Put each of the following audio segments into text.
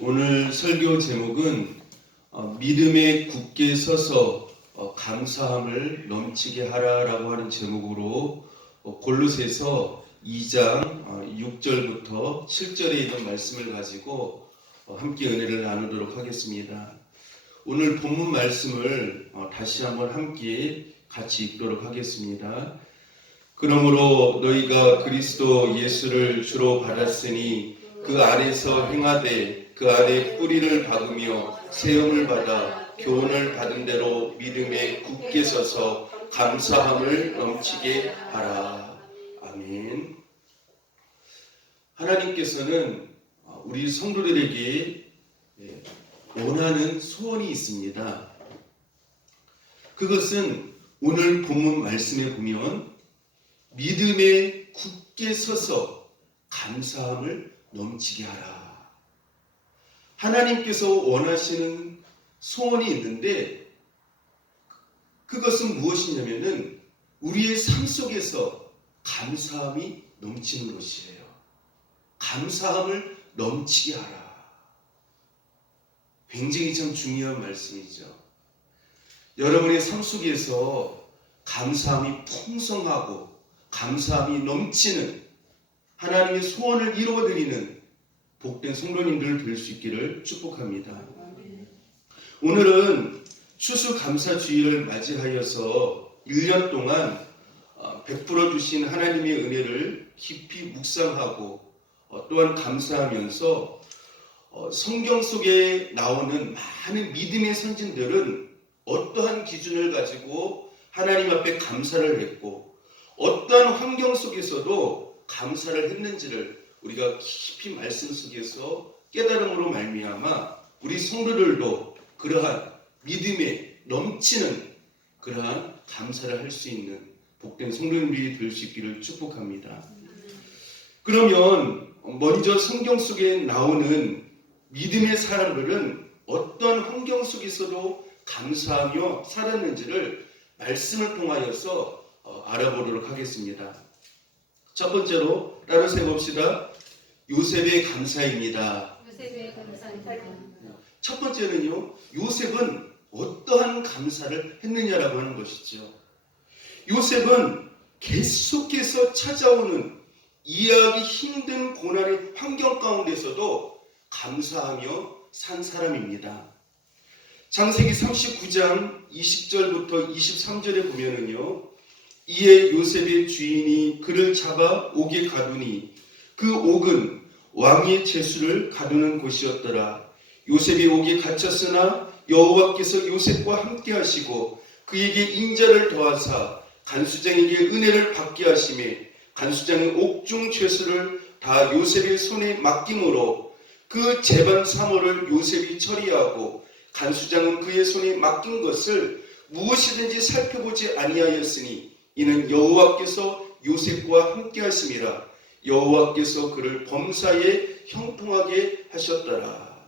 오늘 설교 제목은 믿음에 굳게 서서 감사함을 넘치게 하라라고 하는 제목으로 골로새서 2장 6절부터 7절에 있는 말씀을 가지고 함께 은혜를 나누도록 하겠습니다. 오늘 본문 말씀을 다시 한번 함께 같이 읽도록 하겠습니다. 그러므로 너희가 그리스도 예수를 주로 받았으니 그 안에서 행하되 그 안에 뿌리를 박으며 세움을 받아 교훈을 받은 대로 믿음에 굳게 서서 감사함을 넘치게 하라. 아멘. 하나님께서는 우리 성도들에게 원하는 소원이 있습니다. 그것은 오늘 본문 말씀에 보면 믿음에 굳게 서서 감사함을 넘치게 하라. 하나님께서 원하시는 소원이 있는데 그것은 무엇이냐면은 우리의 삶 속에서 감사함이 넘치는 것이에요. 감사함을 넘치게 하라. 굉장히 참 중요한 말씀이죠. 여러분의 삶 속에서 감사함이 풍성하고 감사함이 넘치는 하나님의 소원을 이루어드리는 복된 성도님들 될 수 있기를 축복합니다. 오늘은 추수감사주의를 맞이하여서 1년 동안 베풀어 주신 하나님의 은혜를 깊이 묵상하고 또한 감사하면서 성경 속에 나오는 많은 믿음의 선진들은 어떠한 기준을 가지고 하나님 앞에 감사를 했고 어떠한 환경 속에서도 감사를 했는지를 우리가 깊이 말씀 속에서 깨달음으로 말미암아 우리 성도들도 그러한 믿음에 넘치는 그러한 감사를 할 수 있는 복된 성도님들이 될 수 있기를 축복합니다. 그러면 먼저 성경 속에 나오는 믿음의 사람들은 어떤 환경 속에서도 감사하며 살았는지를 말씀을 통하여서 알아보도록 하겠습니다. 첫 번째로 따로 세봅시다. 요셉의 감사입니다. 요셉의 감사입니다. 첫 번째는요, 요셉은 어떠한 감사를 했느냐라고 하는 것이죠. 요셉은 계속해서 찾아오는 이해하기 힘든 고난의 환경 가운데서도 감사하며 산 사람입니다. 창세기 39장 20절부터 23절에 보면은요, 이에 요셉의 주인이 그를 잡아 옥에 가두니 그 옥은 왕의 제수를 가두는 곳이었더라. 요셉이 옥에 갇혔으나 여호와께서 요셉과 함께 하시고 그에게 인자를 더하사 간수장에게 은혜를 받게 하시매 간수장의 옥중 죄수를 다 요셉의 손에 맡김으로 그 재반 사모를 요셉이 처리하고 간수장은 그의 손에 맡긴 것을 무엇이든지 살펴보지 아니하였으니 이는 여호와께서 요셉과 함께 하심이라. 여호와께서 그를 범사에 형통하게 하셨더라.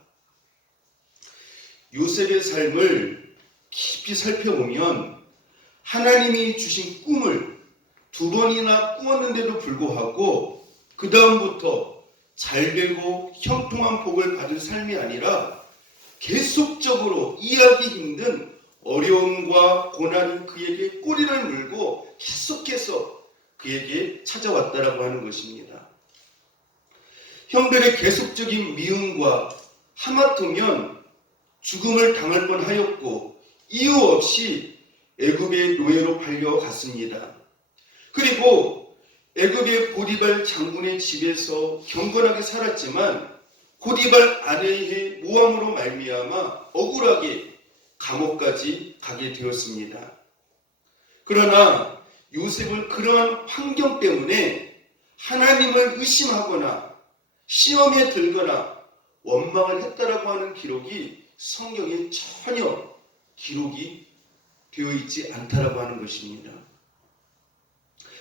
요셉의 삶을 깊이 살펴보면 하나님이 주신 꿈을 2번이나 꾸었는데도 불구하고 그 다음부터 잘되고 형통한 복을 받은 삶이 아니라 계속적으로 이해하기 힘든 어려움과 고난이 그에게 꼬리를 물고 계속해서 그에게 찾아왔다라고 하는 것입니다. 형들의 계속적인 미움과 하마터면 죽음을 당할 뻔하였고 이유 없이 애굽의 노예로 팔려갔습니다. 그리고 애굽의 보디발 장군의 집에서 경건하게 살았지만 보디발 아내의 모함으로 말미암아 억울하게 감옥까지 가게 되었습니다. 그러나 요셉은 그러한 환경 때문에 하나님을 의심하거나 시험에 들거나 원망을 했다라고 하는 기록이 성경에 전혀 기록이 되어 있지 않다라고 하는 것입니다.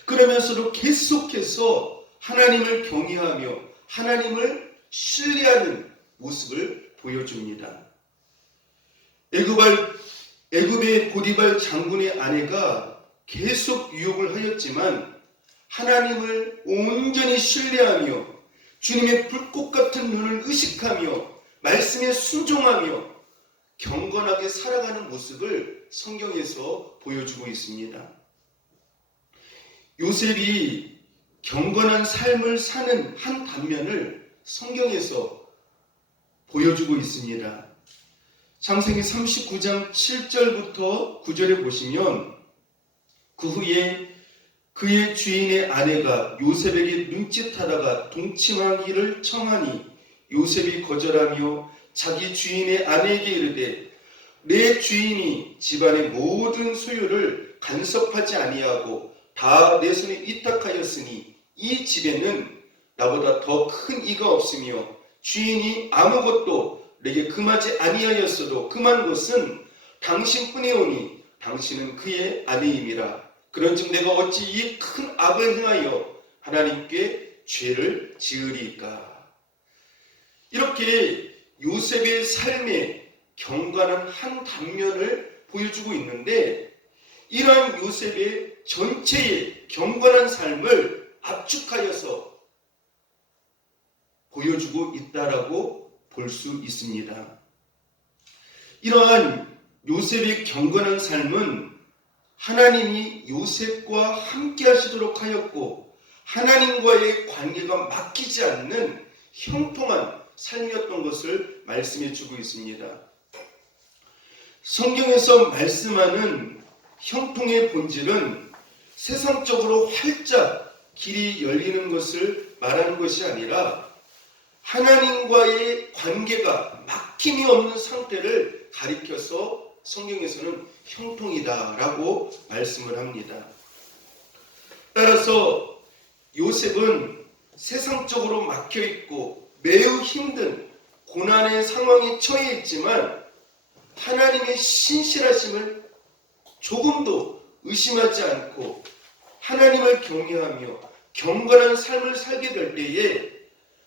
그러면서도 계속해서 하나님을 경외하며 하나님을 신뢰하는 모습을 보여줍니다. 애굽의 보디발 장군의 아내가 계속 유혹을 하였지만 하나님을 온전히 신뢰하며 주님의 불꽃 같은 눈을 의식하며 말씀에 순종하며 경건하게 살아가는 모습을 성경에서 보여주고 있습니다. 요셉이 경건한 삶을 사는 한 단면을 성경에서 보여주고 있습니다. 창세기 39장 7절부터 9절에 보시면 그 후에 그의 주인의 아내가 요셉에게 눈짓하다가 동침하기를 청하니 요셉이 거절하며 자기 주인의 아내에게 이르되 내 주인이 집안의 모든 소유를 간섭하지 아니하고 다 내 손에 위탁하였으니 이 집에는 나보다 더 큰 이가 없으며 주인이 아무것도 내게 금하지 아니하였어도 금한 것은 당신뿐이오니 당신은 그의 아내임이라. 그런즉 내가 어찌 이 큰 악을 행하여 하나님께 죄를 지으리까. 이렇게 요셉의 삶의 경건한 한 단면을 보여주고 있는데, 이러한 요셉의 전체의 경건한 삶을 압축하여서 보여주고 있다라고 볼 수 있습니다. 이러한 요셉의 경건한 삶은 하나님이 요셉과 함께 하시도록 하였고 하나님과의 관계가 막히지 않는 형통한 삶이었던 것을 말씀해 주고 있습니다. 성경에서 말씀하는 형통의 본질은 세상적으로 활짝 길이 열리는 것을 말하는 것이 아니라 하나님과의 관계가 막힘이 없는 상태를 가리켜서 성경에서는 형통이다라고 말씀을 합니다. 따라서 요셉은 세상적으로 막혀있고 매우 힘든 고난의 상황에 처해 있지만 하나님의 신실하심을 조금도 의심하지 않고 하나님을 경외하며 경건한 삶을 살게 될 때에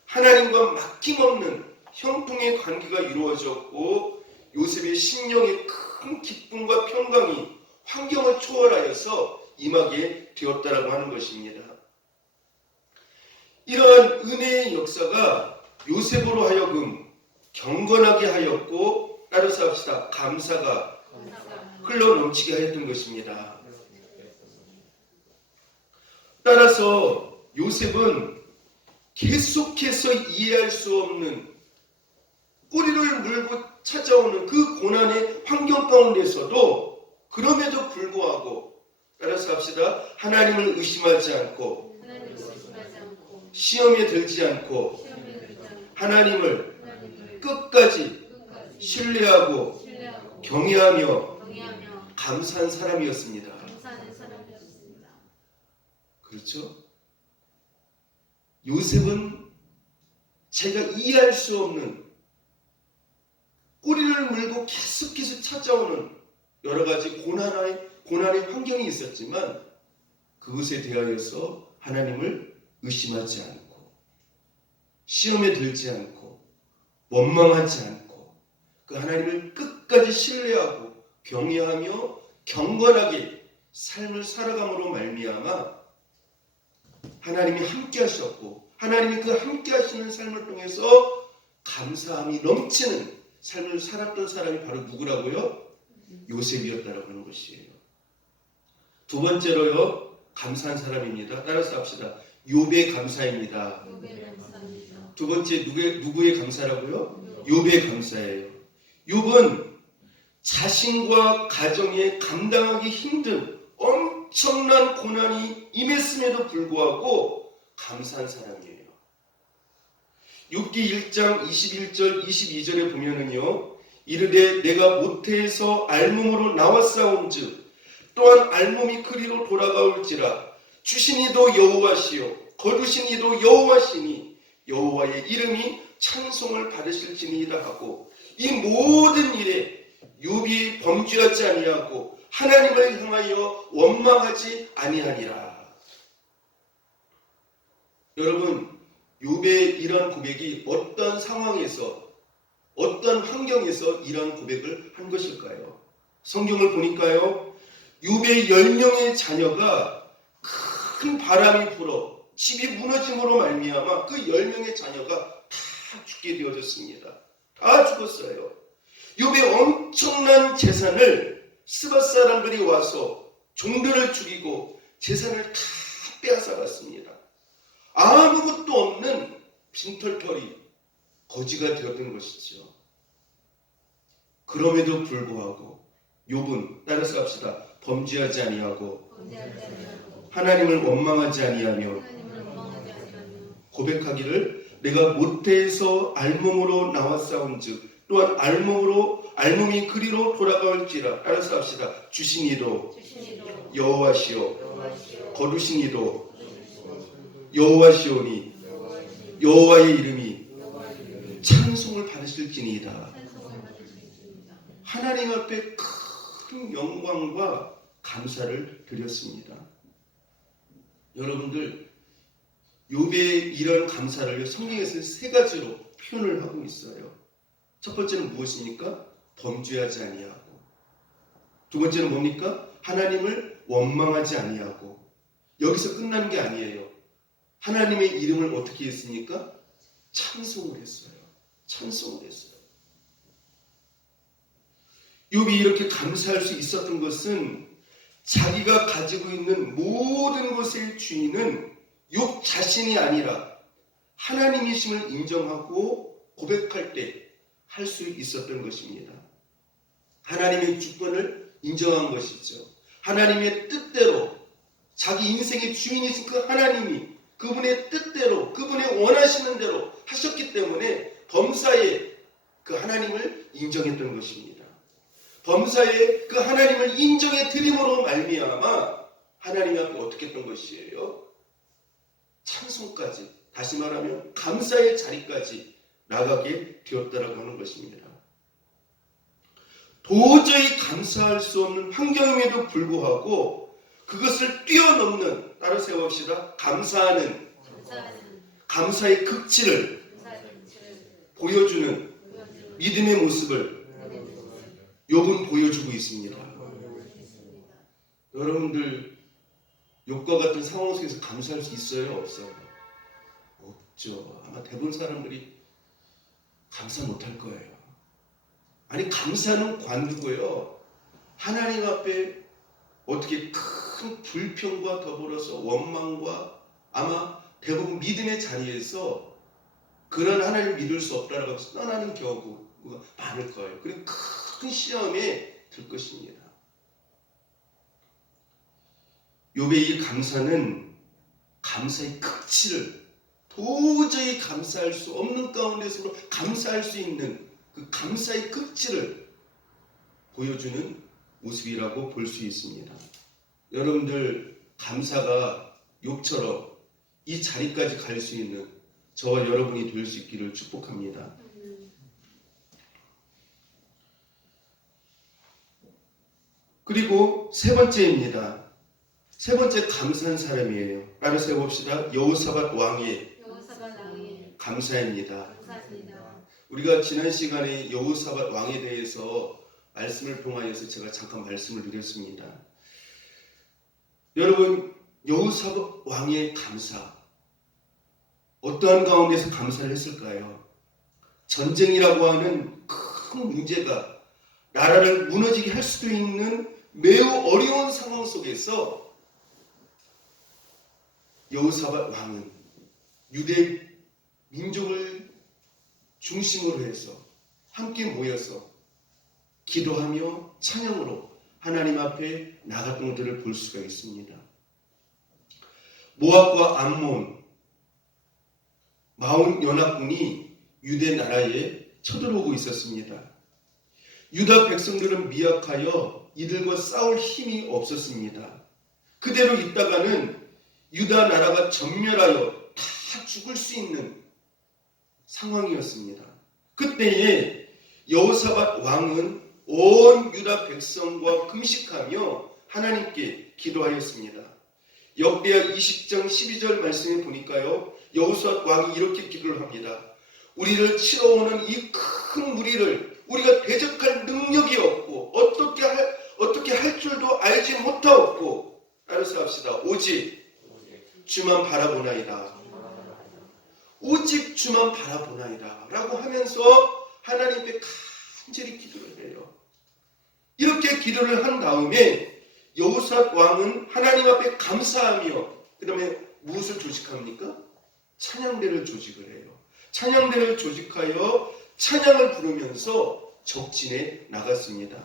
하나님과 막힘없는 형통의 관계가 이루어졌고 요셉의 심령의 큰 기쁨과 평강이 환경을 초월하여서 임하게 되었다라고 하는 것입니다. 이러한 은혜의 역사가 요셉으로 하여금 경건하게 하였고, 따라서 합시다, 감사가 흘러 넘치게 하였던 것입니다. 따라서 요셉은 계속해서 이해할 수 없는 꼬리를 물고 찾아오는 그 고난의 환경 가운데서도 그럼에도 불구하고, 따라서 합시다, 하나님을 의심하지 않고 시험에 들지 않고 하나님을 끝까지 신뢰하고 경외하며 감사한 사람이었습니다. 그렇죠? 요셉은 제가 이해할 수 없는 꼬리를 물고 계속해서 찾아오는 여러 가지 고난의 환경이 있었지만 그것에 대하여서 하나님을 의심하지 않고 시험에 들지 않고 원망하지 않고 그 하나님을 끝까지 신뢰하고 경외하며 경건하게 삶을 살아감으로 말미암아 하나님이 함께 하셨고 하나님이 그 함께 하시는 삶을 통해서 감사함이 넘치는 삶을 살았던 사람이 바로 누구라고요? 요셉이었다라고 하는 것이에요. 두 번째로요, 감사한 사람입니다. 따라서 합시다. 욥의 감사입니다. 두 번째 누구의 감사라고요? 욥의 감사예요. 욥은 자신과 가정에 감당하기 힘든 엄청난 고난이 임했음에도 불구하고 감사한 사람이에요. 욥기 1장 21절 22절에 보면은요, 이르되 내가 모태에서 알몸으로 나왔사온즉 또한 알몸이 그리로 돌아가올지라 주신 이도 여호와시요 거두신 이도 여호와시니 여호와의 이름이 찬송을 받으실지니이다 하고, 이 모든 일에 욥이 범죄하지 아니하고 하나님을 향하여 원망하지 아니하니라. 여러분, 욥의 이러한 고백이 어떤 상황에서 어떤 환경에서 이러한 고백을 한 것일까요? 성경을 보니까요, 욥의 10명의 자녀가 큰 바람이 불어 집이 무너짐으로 말미암아 그 10명의 자녀가 다 죽게 되어졌습니다. 다 죽었어요. 욥의 엄청난 재산을 스밧 사람들이 와서 종들을 죽이고 재산을 다 빼앗아갔습니다. 아무것도 없는 빈털터리 거지가 되었던 것이죠. 그럼에도 불구하고 욥은 따라서 합시다. 범죄하지 아니하고 하나님을 원망하지 아니하며 고백하기를 내가 모태에서 알몸으로 나왔사온즉 또한 알몸이 그리로 돌아가올지라. 따라서 합시다. 주신 이도 여호와시오 거두신 이도 여호와시오니 여호와의 이름이 찬송을 받으실지니이다. 하나님 앞에 큰 영광과 감사를 드렸습니다. 여러분들 욥의 이런 감사를 성경에서 세 가지로 표현을 하고 있어요. 첫 번째는 무엇입니까? 범죄하지 아니하고. 두 번째는 뭡니까? 하나님을 원망하지 아니하고. 여기서 끝나는 게 아니에요. 하나님의 이름을 어떻게 했습니까? 찬송을 했어요. 찬송을 했어요. 욥이 이렇게 감사할 수 있었던 것은 자기가 가지고 있는 모든 것의 주인은 욥 자신이 아니라 하나님이심을 인정하고 고백할 때 할 수 있었던 것입니다. 하나님의 주권을 인정한 것이죠. 하나님의 뜻대로 자기 인생의 주인이신 그 하나님이 그분의 뜻대로 그분의 원하시는 대로 하셨기 때문에 범사에 그 하나님을 인정했던 것입니다. 범사에 그 하나님을 인정해 드림으로 말미암아 하나님 앞에 어떻게 했던 것이에요? 찬송까지, 다시 말하면 감사의 자리까지 나가게 되었다라고 하는 것입니다. 도저히 감사할 수 없는 환경임에도 불구하고 그것을 뛰어넘는, 따로 세워봅시다. 감사의 극치를 보여주는 믿음의 모습을 욥은 보여주고 있습니다. 여러분들 욥과 같은 상황 속에서 감사할 수 있어요? 없어요? 없죠. 아마 대부분 사람들이 감사 못할 거예요. 아니, 감사는 관두고요, 하나님 앞에 어떻게 큰 불평과 더불어서 원망과 아마 대부분 믿음의 자리에서 그런 하나님을 믿을 수 없다라고 해서 떠나는 경우가 많을 거예요. 그리고 큰 시험에 들 것입니다. 욥의 이 감사는 감사의 극치를, 도저히 감사할 수 없는 가운데서 감사할 수 있는 그 감사의 극치를 보여주는 모습이라고 볼 수 있습니다. 여러분들 감사가 욥처럼 이 자리까지 갈 수 있는 저와 여러분이 될 수 있기를 축복합니다. 그리고 세 번째입니다. 세 번째 감사한 사람이에요. 따라서 해봅시다. 여호사밧 왕의 감사입니다. 우리가 지난 시간에 여호사밧 왕에 대해서 말씀을 통하여서 제가 잠깐 말씀을 드렸습니다. 여러분, 여호사밧 왕의 감사, 어떠한 가운데서 감사를 했을까요? 전쟁이라고 하는 큰 문제가 나라를 무너지게 할 수도 있는 매우 어려운 상황 속에서 여호사밧 왕은 유대 민족을 중심으로 해서 함께 모여서 기도하며 찬양으로 하나님 앞에 나갔던 것들을 볼 수가 있습니다. 모압과 암몬, 마온 연합군이 유대 나라에 쳐들어오고 있었습니다. 유다 백성들은 미약하여 이들과 싸울 힘이 없었습니다. 그대로 있다가는 유다 나라가 전멸하여 다 죽을 수 있는 상황이었습니다. 그때에 여호사밧 왕은 온 유다 백성과 금식하며 하나님께 기도하였습니다. 역대하 20장 12절 말씀에 보니까요, 여호사밧 왕이 이렇게 기도를 합니다. 우리를 치러오는 이 큰 무리를 우리가 대적할 능력이 없고 어떻게 할 줄도 알지 못하옵고, 따라서 합시다. 오직 주만 바라보나이다. 오직 주만 바라보나이다 라고 하면서 하나님 앞에 간절히 기도를 해요. 이렇게 기도를 한 다음에 여호사밧 왕은 하나님 앞에 감사하며 그 다음에 무엇을 조직합니까? 찬양대를 조직을 해요. 찬양대를 조직하여 찬양을 부르면서 적진에 나갔습니다.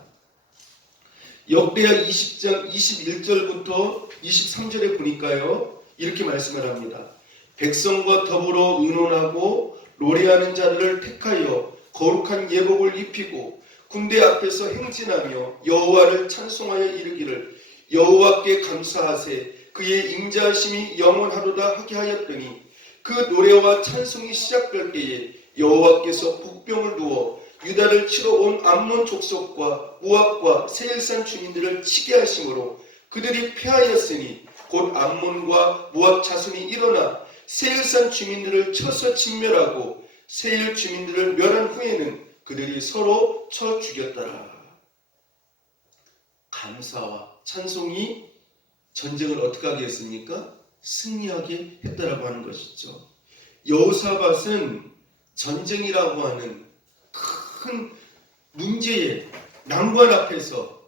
역대하 20장 21절부터 23절에 보니까요, 이렇게 말씀을 합니다. 백성과 더불어 의논하고 노래하는 자들을 택하여 거룩한 예복을 입히고 군대 앞에서 행진하며 여호와를 찬송하여 이르기를 여호와께 감사하세 그의 인자하심이 영원하도다 하게 하였더니 그 노래와 찬송이 시작될 때에 여호와께서 복병을 두어 유다를 치러 온 암몬 족속과 모압과 세일산 주민들을 치게 하심으로 그들이 패하였으니 곧 암몬과 모압 자손이 일어나 세일산 주민들을 쳐서 진멸하고 세일 주민들을 멸한 후에는 그들이 서로 쳐 죽였더라. 감사와 찬송이 전쟁을 어떻게 하게 했습니까? 승리하게 했다라고 하는 것이죠. 여호사밧은 전쟁이라고 하는 큰 문제의 난관 앞에서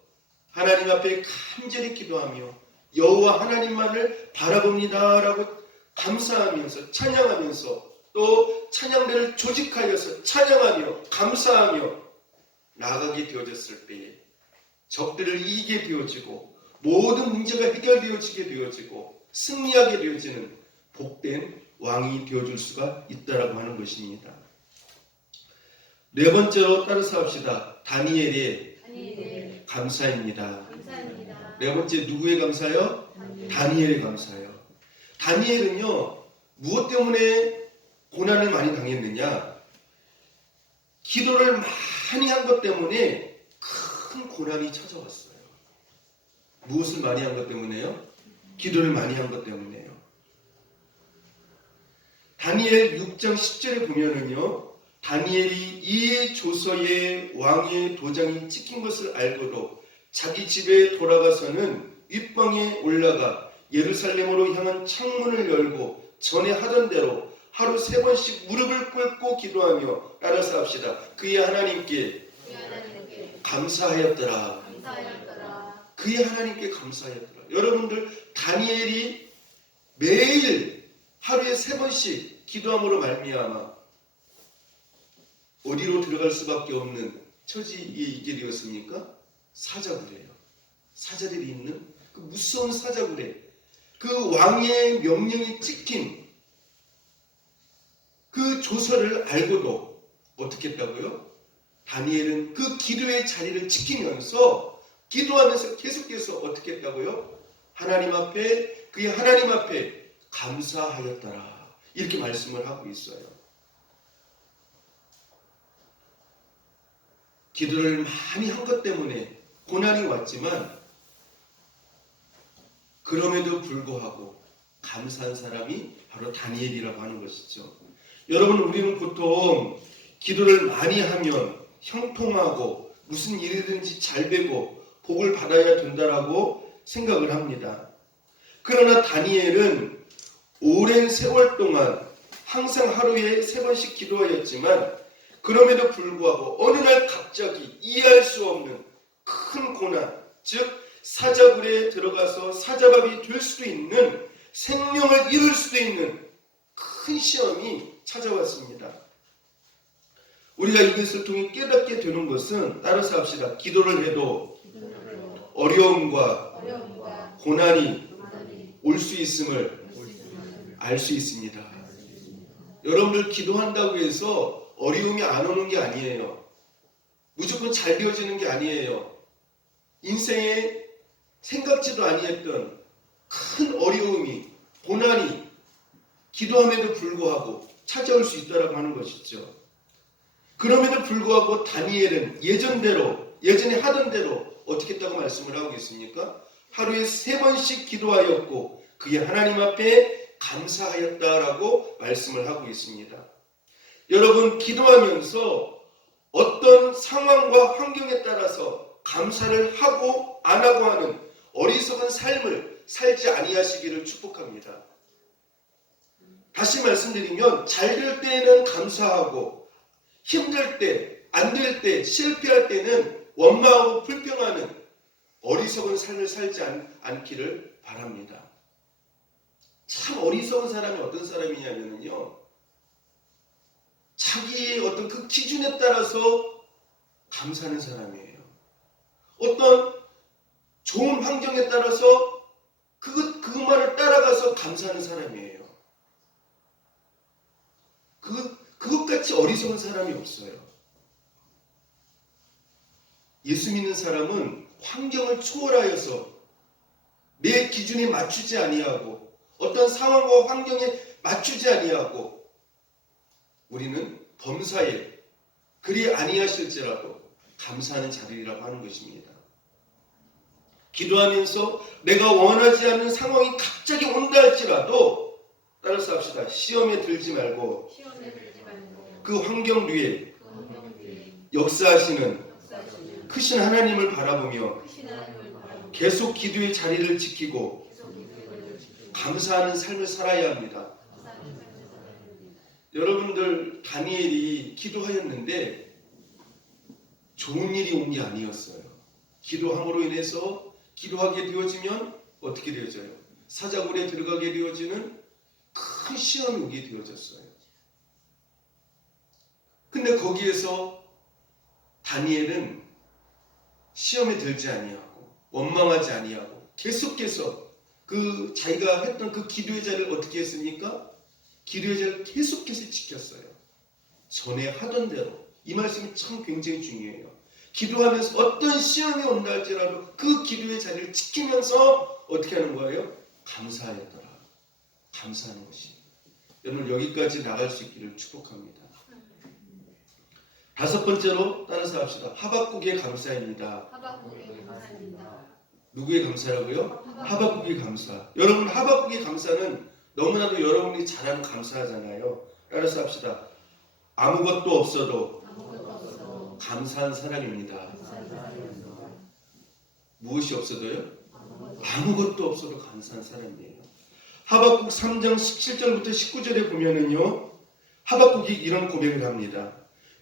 하나님 앞에 간절히 기도하며 여호와 하나님만을 바라봅니다라고 감사하면서 찬양하면서 또 찬양대를 조직하여서 찬양하며 감사하며 나아가게 되어졌을 때에 적들을 이기게 되어지고 모든 문제가 해결되어지게 되어지고 승리하게 되어지는 복된 왕이 되어줄 수가 있다라고 하는 것입니다. 네 번째로 따라서 합시다. 다니엘의 감사입니다. 네 번째 누구의 감사요? 다니엘의 감사요. 다니엘은요, 무엇 때문에 고난을 많이 당했느냐? 기도를 많이 한 것 때문에 큰 고난이 찾아왔어요. 무엇을 많이 한 것 때문에요? 기도를 많이 한 것 때문에요. 다니엘 6장 10절에 보면은요, 다니엘이 이 조서에 왕의 도장이 찍힌 것을 알고도 자기 집에 돌아가서는 윗방에 올라가 예루살렘으로 향한 창문을 열고 전에 하던 대로 하루 3번씩 무릎을 꿇고 기도하며 따라서 합시다. 그의 하나님께 감사하였더라. 그의 하나님께 감사하였더라. 여러분들, 다니엘이 매일 하루에 3번씩 기도함으로 말미암아 어디로 들어갈 수밖에 없는 처지에 있게 되었습니까? 사자굴이에요. 사자들이 있는 그 무서운 사자굴에 그 왕의 명령이 찍힌 그 조서를 알고도 어떻게 했다고요? 다니엘은 그 기도의 자리를 지키면서 기도하면서 계속해서 어떻게 했다고요? 하나님 앞에, 그의 하나님 앞에 감사하였더라. 이렇게 말씀을 하고 있어요. 기도를 많이 한 것 때문에 고난이 왔지만 그럼에도 불구하고 감사한 사람이 바로 다니엘이라고 하는 것이죠. 여러분, 우리는 보통 기도를 많이 하면 형통하고 무슨 일이든지 잘 되고 복을 받아야 된다라고 생각을 합니다. 그러나 다니엘은 오랜 세월 동안 항상 하루에 3번씩 기도하였지만 그럼에도 불구하고 어느 날 갑자기 이해할 수 없는 큰 고난, 즉 사자굴에 들어가서 사자밥이 될 수도 있는, 생명을 잃을 수도 있는 큰 시험이 찾아왔습니다. 우리가 이것을 통해 깨닫게 되는 것은 따라서 합시다. 기도를 해도 어려움과 고난이 올 수 있음을 알 수 있습니다. 여러분들, 기도한다고 해서 어려움이 안 오는 게 아니에요. 무조건 잘 되어지는 게 아니에요. 인생에 생각지도 아니했던 큰 어려움이, 고난이 기도함에도 불구하고 찾아올 수 있다라고 하는 것이죠. 그럼에도 불구하고 다니엘은 예전에 하던 대로 어떻게 했다고 말씀을 하고 있습니까? 하루에 3번씩 기도하였고 그의 하나님 앞에 감사하였다라고 말씀을 하고 있습니다. 여러분, 기도하면서 어떤 상황과 환경에 따라서 감사를 하고 안 하고 하는 어리석은 삶을 살지 아니하시기를 축복합니다. 다시 말씀드리면 잘 될 때에는 감사하고 힘들 때 안 될 때, 실패할 때는 원망하고 불평하는 어리석은 삶을 살지 않기를 바랍니다. 참 어리석은 사람이 어떤 사람이냐면요, 자기의 어떤 그 기준에 따라서 감사하는 사람이에요. 어떤 좋은 환경에 따라서 그것만을 따라가서 감사하는 사람이에요. 그것같이 어리석은 사람이 없어요. 예수 믿는 사람은 환경을 초월하여서 내 기준에 맞추지 아니하고 어떤 상황과 환경에 맞추지 아니하고 우리는 범사에 그리 아니하실지라도 감사하는 자리라고 하는 것입니다. 기도하면서 내가 원하지 않는 상황이 갑자기 온다 할지라도 따라서 합시다. 시험에 들지 말고 그 환경 뒤에 역사하시는 크신 하나님을 바라보며 계속 기도의 자리를 지키고 감사하는 삶을 살아야 합니다. 여러분들 다니엘이 기도하였는데 좋은 일이 온 게 아니었어요. 기도함으로 인해서 기도하게 되어지면 어떻게 되어져요? 사자굴에 들어가게 되어지는 큰 시험이 오게 되어졌어요. 근데 거기에서 다니엘은 시험에 들지 아니하고 원망하지 아니하고 계속해서 그 자기가 했던 그 기도의 자리를 어떻게 했습니까? 기도의 자리를 계속해서 지켰어요. 전에 하던 대로. 이 말씀이 참 굉장히 중요해요. 기도하면서 어떤 시험이 온다 할지라도 그 기도의 자리를 지키면서 어떻게 하는 거예요? 감사하였더라. 감사하는 것이. 여러분 여기까지 나갈 수 있기를 축복합니다. 다섯 번째로 따라서 합시다. 하박국의 감사입니다. 누구의 감사라고요? 하박국의 감사. 여러분 하박국의 감사는 너무나도 여러분이 잘하면 감사하잖아요. 따라서 합시다. 아무것도 없어도 감사한 사람입니다. 무엇이 없어도요? 아무것도 없어도 감사한 사람이에요. 하박국 3장 17절부터 19절에 보면은요, 하박국이 이런 고백을 합니다.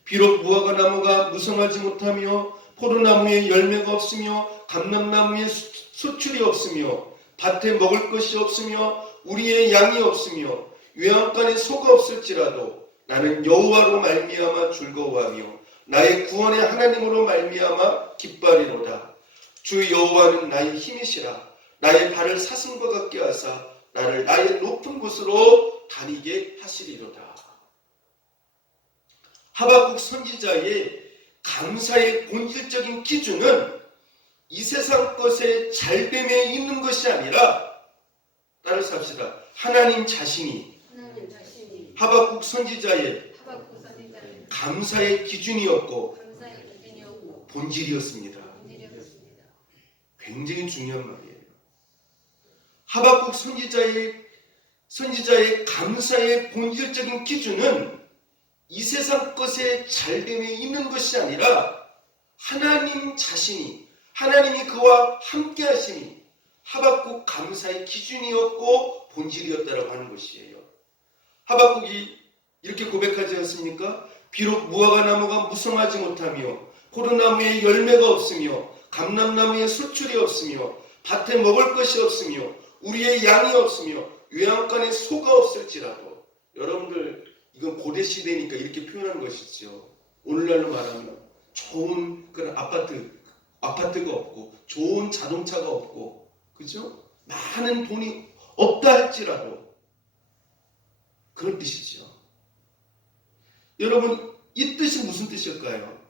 비록 무화과 나무가 무성하지 못하며 포도나무에 열매가 없으며 감람나무에 수출이 없으며 밭에 먹을 것이 없으며 우리의 양이 없으며 외양간에 소가 없을지라도 나는 여호와로 말미암아 즐거워하며 나의 구원의 하나님으로 말미암아 기뻐하리로다. 주 여호와는 나의 힘이시라. 나의 발을 사슴과 같게 하사 나를 나의 높은 곳으로 다니게 하시리로다. 하박국 선지자의 감사의 본질적인 기준은 이 세상 것의 잘됨에 있는 것이 아니라 따라서 합시다. 하나님 자신이 하박국 선지자의 감사의 기준이었고 본질이었습니다. 굉장히 중요한 말이에요. 하박국 선지자의 감사의 본질적인 기준은 이 세상 것의 잘됨에 있는 것이 아니라 하나님 자신이, 하나님이 그와 함께 하심이 하박국 감사의 기준이었고 본질이었다라고 하는 것이에요. 하박국이 이렇게 고백하지 않습니까? 비록 무화과 나무가 무성하지 못하며 포도나무에 열매가 없으며 감람나무에 수출이 없으며 밭에 먹을 것이 없으며 우리의 양이 없으며 외양간에 소가 없을지라도, 여러분들 이건 고대 시대니까 이렇게 표현하는 것이죠. 오늘날로 말하면 좋은 그런 아파트가 없고 좋은 자동차가 없고, 그죠? 많은 돈이 없다 할지라도 그런 뜻이죠. 여러분 이 뜻이 무슨 뜻일까요?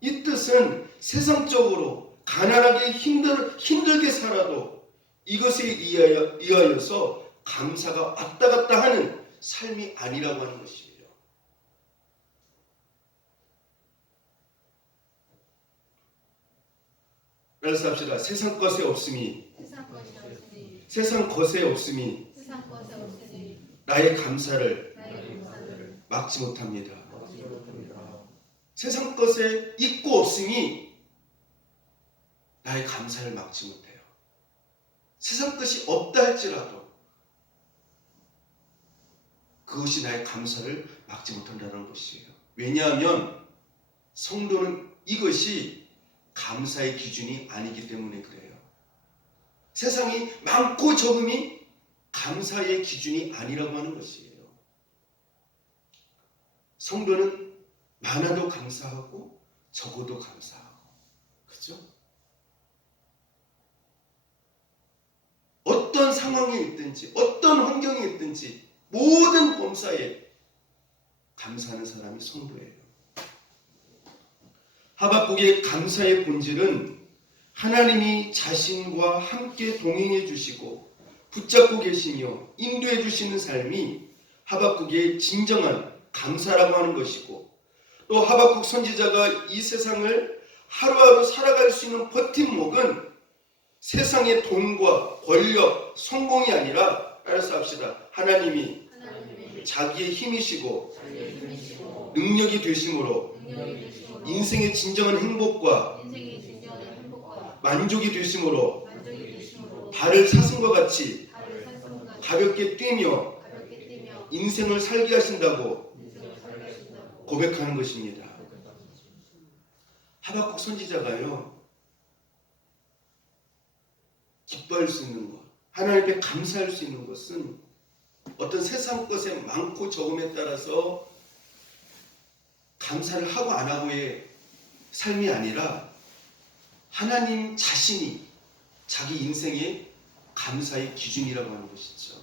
이 뜻은 세상적으로 가난하게 힘들게 살아도 이것에 의하여서 감사가 왔다 갔다 하는 삶이 아니라고 하는 것이에요. 따라서 합시다. 세상 것에 없음이 나의 감사를 막지 못합니다. 세상 것에 있고 없음이 나의 감사를 막지 못해요. 세상 것이 없다 할지라도 그것이 나의 감사를 막지 못한다는 것이에요. 왜냐하면 성도는 이것이 감사의 기준이 아니기 때문에 그래요. 세상이 많고 적음이 감사의 기준이 아니라고 하는 것이에요. 성도는 많아도 감사하고 적어도 감사하고, 그죠? 어떤 상황에 있든지 어떤 환경에 있든지 모든 범사에 감사하는 사람이 성도예요. 하박국의 감사의 본질은 하나님이 자신과 함께 동행해 주시고 붙잡고 계시며 인도해 주시는 삶이 하박국의 진정한 감사라고 하는 것이고, 또 하박국 선지자가 이 세상을 하루하루 살아갈 수 있는 버팀목은 세상의 돈과 권력, 성공이 아니라, 따라서 합시다. 하나님이 자기의 힘이시고 능력이 되심으로 인생의 진정한 행복과 만족이 되심으로 발을 사슴과 같이 가볍게 뛰며 인생을 살게 하신다고 고백하는 것입니다. 하박국 선지자가요, 기뻐할 수 있는 것, 하나님께 감사할 수 있는 것은 어떤 세상 것의 많고 적음에 따라서 감사를 하고 안 하고의 삶이 아니라 하나님 자신이 자기 인생의 감사의 기준이라고 하는 것이죠.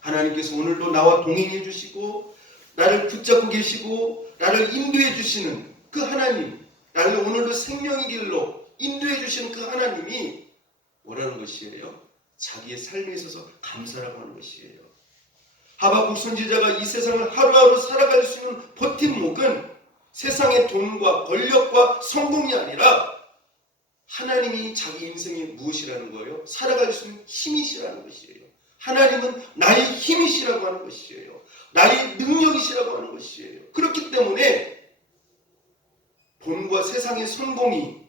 하나님께서 오늘도 나와 동행해 주시고 나를 붙잡고 계시고 나를 인도해 주시는 그 하나님, 나를 오늘도 생명의 길로 인도해 주시는 그 하나님이 뭐라는 것이에요? 자기의 삶에 있어서 감사라고 하는 것이에요. 하박국 선지자가 이 세상을 하루하루 살아갈 수 있는 버팀목은 세상의 돈과 권력과 성공이 아니라 하나님이 자기 인생이 무엇이라는 거예요? 살아갈 수 있는 힘이시라는 것이에요. 하나님은 나의 힘이시라고 하는 것이에요. 나의 능력이시라고 하는 것이에요. 그렇기 때문에 돈과 세상의 성공이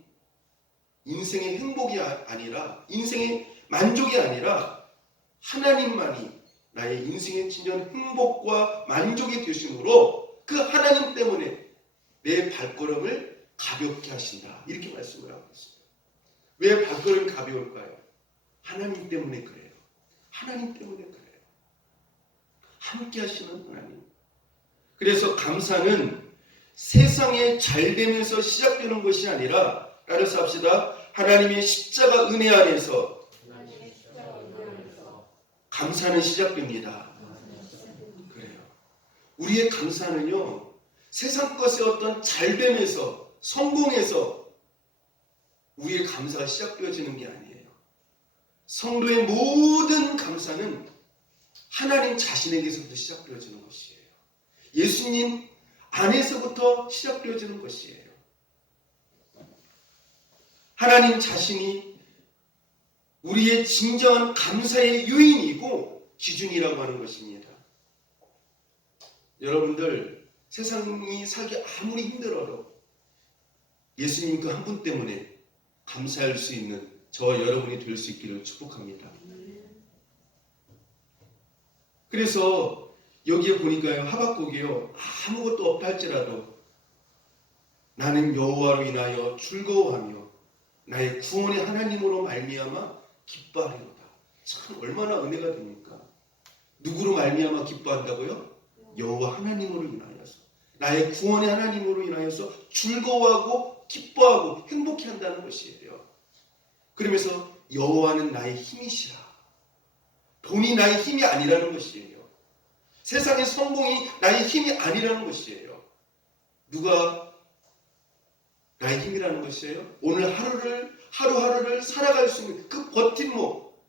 인생의 행복이 아니라, 인생의 만족이 아니라 하나님만이 나의 인생의 진정 행복과 만족이 되심으로 그 하나님 때문에 내 발걸음을 가볍게 하신다, 이렇게 말씀을 하고 있습니다. 왜 발걸음이 가벼울까요? 하나님 때문에 그래요. 하나님 때문에 그래요. 함께 하시는 하나님. 그래서 감사는 세상에 잘되면서 시작되는 것이 아니라, 따라서 합시다. 하나님의 십자가 은혜 안에서 감사는 시작됩니다. 그래요. 우리의 감사는요, 세상 것의 어떤 잘됨에서, 성공에서 우리의 감사가 시작되어지는 게 아니에요. 성도의 모든 감사는 하나님 자신에게서부터 시작되어지는 것이에요. 예수님 안에서부터 시작되어지는 것이에요. 하나님 자신이 우리의 진정한 감사의 요인이고 기준이라고 하는 것입니다. 여러분들, 세상이 살기 아무리 힘들어도 예수님 그 한 분 때문에 감사할 수 있는 저와 여러분이 될 수 있기를 축복합니다. 그래서 여기에 보니까요, 하박국이요, 아무것도 없다 할지라도 나는 여호와로 인하여 즐거워하며 나의 구원의 하나님으로 말미암아 기뻐하리로다. 참 얼마나 은혜가 됩니까? 누구로 말미암아 기뻐한다고요? 여호와 하나님으로 인하여서, 나의 구원의 하나님으로 인하여서 즐거워하고 기뻐하고 행복해한다는 것이에요. 그러면서 여호와는 나의 힘이시라. 돈이 나의 힘이 아니라는 것이에요. 세상의 성공이 나의 힘이 아니라는 것이에요. 누가 나의 힘이라는 것이에요? 오늘 하루하루를 살아갈 수 있는 그 버팀목,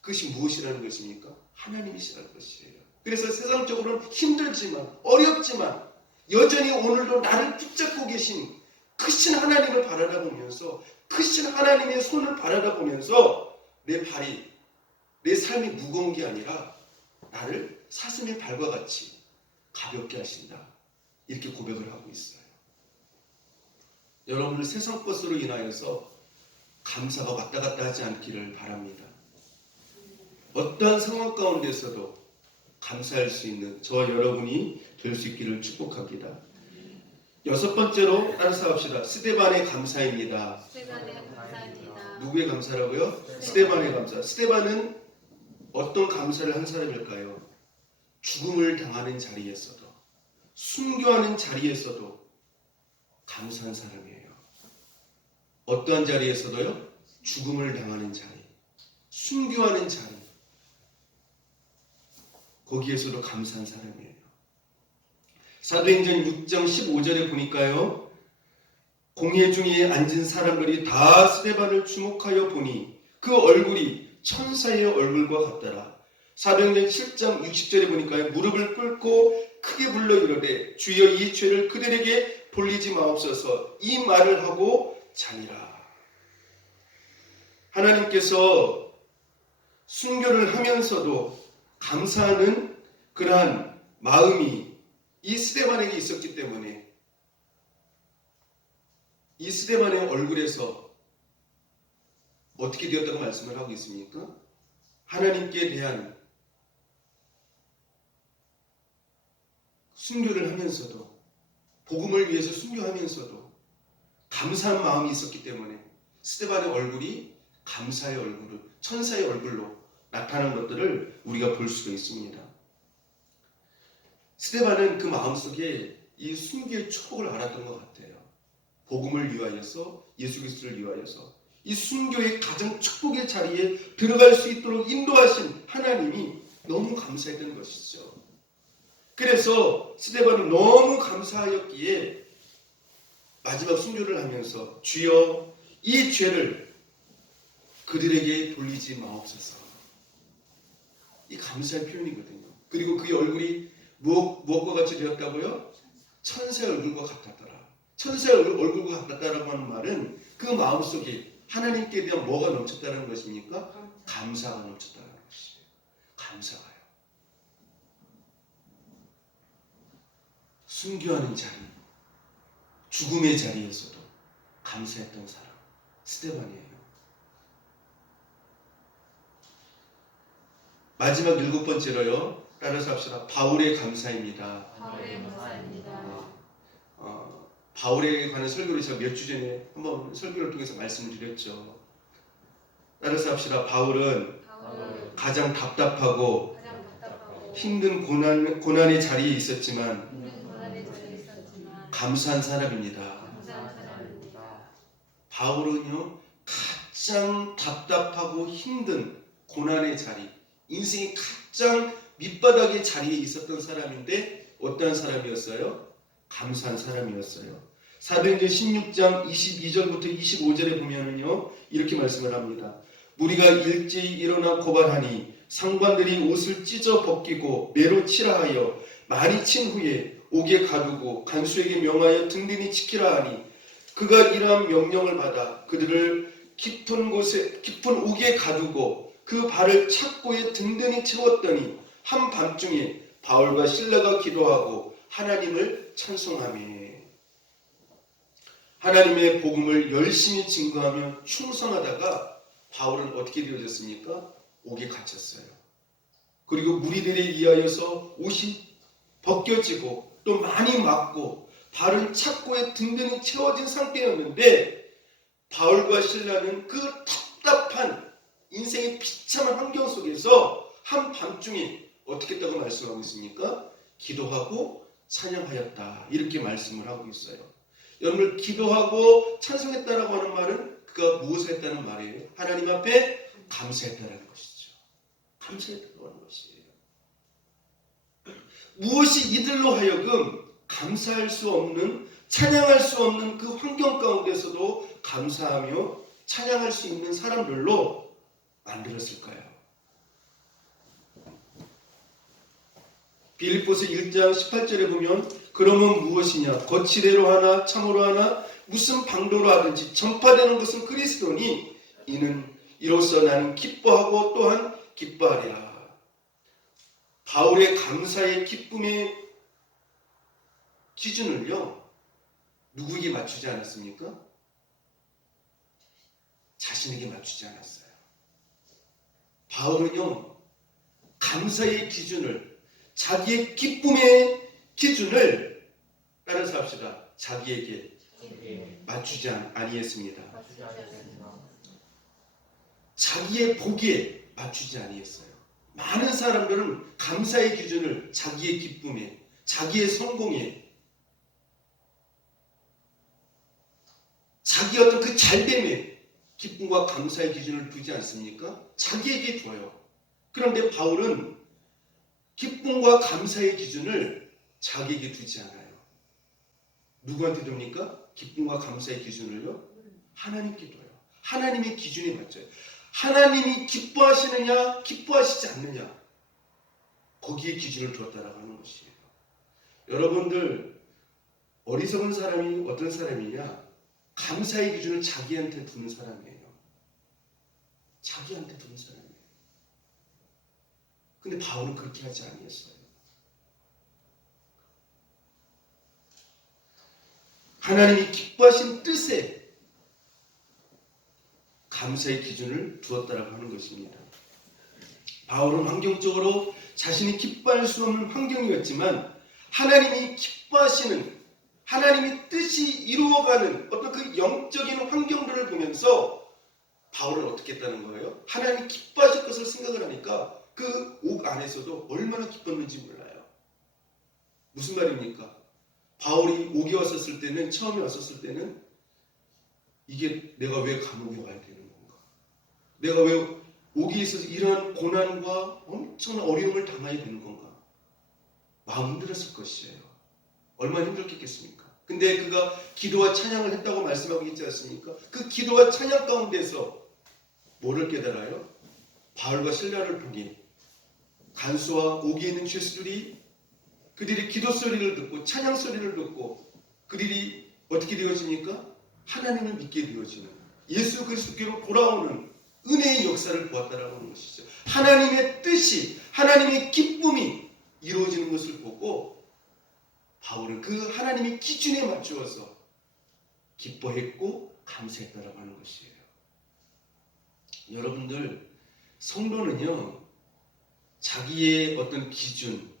그것이 무엇이라는 것입니까? 하나님이시라는 것이에요. 그래서 세상적으로는 힘들지만, 어렵지만 여전히 오늘도 나를 붙잡고 계신 크신 하나님을 바라보면서, 크신 하나님의 손을 바라보면서 내 발이, 내 삶이 무거운 게 아니라 나를 사슴의 발과 같이 가볍게 하신다, 이렇게 고백을 하고 있어요. 여러분들 세상 것으로 인하여서 감사가 왔다 갔다 하지 않기를 바랍니다. 어떠한 상황 가운데서도 감사할 수 있는 저와 여러분이 될 수 있기를 축복합니다. 여섯 번째로 따라서 합시다. 스데반의 감사입니다. 스데반의 감사입니다. 누구의 감사라고요? 스데반의 감사. 스데반은 어떤 감사를 한 사람일까요? 죽음을 당하는 자리에서도, 순교하는 자리에서도 감사한 사람이에요. 어떠한 자리에서도요? 죽음을 당하는 자리, 순교하는 자리, 거기에서도 감사한 사람이에요. 사도행전 6장 15절에 보니까요, 공회 중에 앉은 사람들이 다 스데반을 주목하여 보니 그 얼굴이 천사의 얼굴과 같더라. 사도행전 7장 60절에 보니까요, 무릎을 꿇고 크게 불러 이르되 주여 이 죄를 그들에게 돌리지 마옵소서, 이 말을 하고 자니라. 하나님께서 순교를 하면서도 감사하는 그러한 마음이 이 스데반에게 있었기 때문에 이 스데반의 얼굴에서 어떻게 되었다고 말씀을 하고 있습니까? 하나님께 대한 순교를 하면서도, 복음을 위해서 순교하면서도 감사한 마음이 있었기 때문에 스데반의 얼굴이 감사의 얼굴로, 천사의 얼굴로 나타난 것들을 우리가 볼 수가 있습니다. 스데반은 그 마음속에 이 순교의 축복을 알았던 것 같아요. 복음을 위하여서, 예수 그리스도를 위하여서 이 순교의 가장 축복의 자리에 들어갈 수 있도록 인도하신 하나님이 너무 감사했던 것이죠. 그래서 스데반은 너무 감사하였기에 마지막 순교를 하면서 주여 이 죄를 그들에게 돌리지 마옵소서, 이 감사의 표현이거든요. 그리고 그의 얼굴이 무엇과 같이 되었다고요? 천사의 얼굴과 같았더라. 천사의 얼굴과 같았다라고 하는 말은 그 마음속에 하나님께 대한 뭐가 넘쳤다는 것입니까? 감사가 넘쳤다는 것이에요. 감사가요. 순교하는 자리, 죽음의 자리에서도 감사했던 사람, 스데반이에요. 마지막 일곱 번째로요, 따라서 합시다. 바울의 감사입니다. 바울의 감사입니다. 바울에 관한 설교를 제가 몇 주 전에 한번 설교를 통해서 말씀을 드렸죠. 따라서 합시다. 바울은 가장 답답하고 힘든 고난의 자리에 있었지만 감사한 사람입니다. 바울은요, 가장 답답하고 힘든 고난의 자리, 인생의 가장 밑바닥의 자리에 있었던 사람인데 어떠한 사람이었어요? 감사한 사람이었어요. 사도행전 16장 22절부터 25절에 보면은요, 이렇게 말씀을 합니다. 무리가 일제히 일어나 고발하니 상관들이 옷을 찢어 벗기고 매로 칠하여 많이 친 후에 옥에 가두고 간수에게 명하여 든든히 지키라 하니 그가 이러한 명령을 받아 그들을 깊은 옥에 가두고 그 발을 착고에 든든히 채웠더니 한밤중에 바울과 실라가 기도하고 하나님을 찬송하며 하나님의 복음을 열심히 증거하며 충성하다가 바울은 어떻게 되어졌습니까? 옥에 갇혔어요. 그리고 무리들에 의하여서 옷이 벗겨지고 또 많이 맞고 발은 착고에 든든히 채워진 상태였는데 바울과 실라는 그 답답한 인생의 비참한 환경 속에서 한밤중에 어떻게 했다고 말씀하고 있습니까? 기도하고 찬양하였다, 이렇게 말씀을 하고 있어요. 여러분, 기도하고 찬송했다라고 하는 말은 그가 무엇을 했다는 말이에요? 하나님 앞에 감사했다라는 것이죠. 감사했다고 하는 것이에요. 무엇이 이들로 하여금 감사할 수 없는, 찬양할 수 없는 그 환경 가운데서도 감사하며 찬양할 수 있는 사람들로 만들었을까요? 빌립보서 1장 18절에 보면 그러면 무엇이냐, 거칠애로 하나 참으로 하나 무슨 방도로 하든지 전파되는 것은 그리스도니 이로써 나는 기뻐하고 또한 기뻐하리라. 바울의 감사의 기쁨의 기준을요, 누구에게 맞추지 않았습니까? 자신에게 맞추지 않았어요. 바울은요, 감사의 기준을, 자기의 기쁨의 기준을, 따라서 합시다, 자기에게 맞추지 아니했습니다. 자기의 복에 맞추지 아니했어요. 많은 사람들은 감사의 기준을 자기의 기쁨에, 자기의 성공에, 자기 어떤 그 잘됨에 기쁨과 감사의 기준을 두지 않습니까? 자기에게 둬요. 그런데 바울은 기쁨과 감사의 기준을 자기에게 두지 않아요. 누구한테 둡니까? 기쁨과 감사의 기준을요? 하나님께 둬요. 하나님의 기준에 맞춰요. 하나님이 기뻐하시느냐, 기뻐하시지 않느냐, 거기에 기준을 두었다라고 하는 것이에요. 여러분들, 어리석은 사람이 어떤 사람이냐? 감사의 기준을 자기한테 두는 사람이에요. 자기한테 두는 사람이에요. 근데 바울은 그렇게 하지 아니했어요. 하나님이 기뻐하신 뜻에 감사의 기준을 두었다라고 하는 것입니다. 바울은 환경적으로 자신이 기뻐할 수 없는 환경이었지만 하나님이 기뻐하시는, 하나님의 뜻이 이루어가는 어떤 그 영적인 환경들을 보면서 바울은 어떻게 했다는 거예요? 하나님이 기뻐하실 것을 생각을 하니까 그 옥 안에서도 얼마나 기뻤는지 몰라요. 무슨 말입니까? 바울이 옥에 왔었을 때는, 처음에 왔었을 때는 이게 내가 왜 감옥에 와야 되는 건가? 내가 왜 옥에 있어서 이러한 고난과 엄청난 어려움을 당해야 되는 건가? 마음 힘들었을 것이에요. 얼마나 힘들겠습니까? 근데 그가 기도와 찬양을 했다고 말씀하고 있지 않습니까? 그 기도와 찬양 가운데서 뭐를 깨달아요? 바울과 실라를 보니 간수와 옥에 있는 죄수들이 그들이 기도 소리를 듣고 찬양 소리를 듣고 그들이 어떻게 되어집니까? 하나님을 믿게 되어지는, 예수 그리스도께로 돌아오는 은혜의 역사를 보았다라고 하는 것이죠. 하나님의 뜻이, 하나님의 기쁨이 이루어지는 것을 보고 바울은 그 하나님의 기준에 맞추어서 기뻐했고 감사했다라고 하는 것이에요. 여러분들, 성도는요, 자기의 어떤 기준,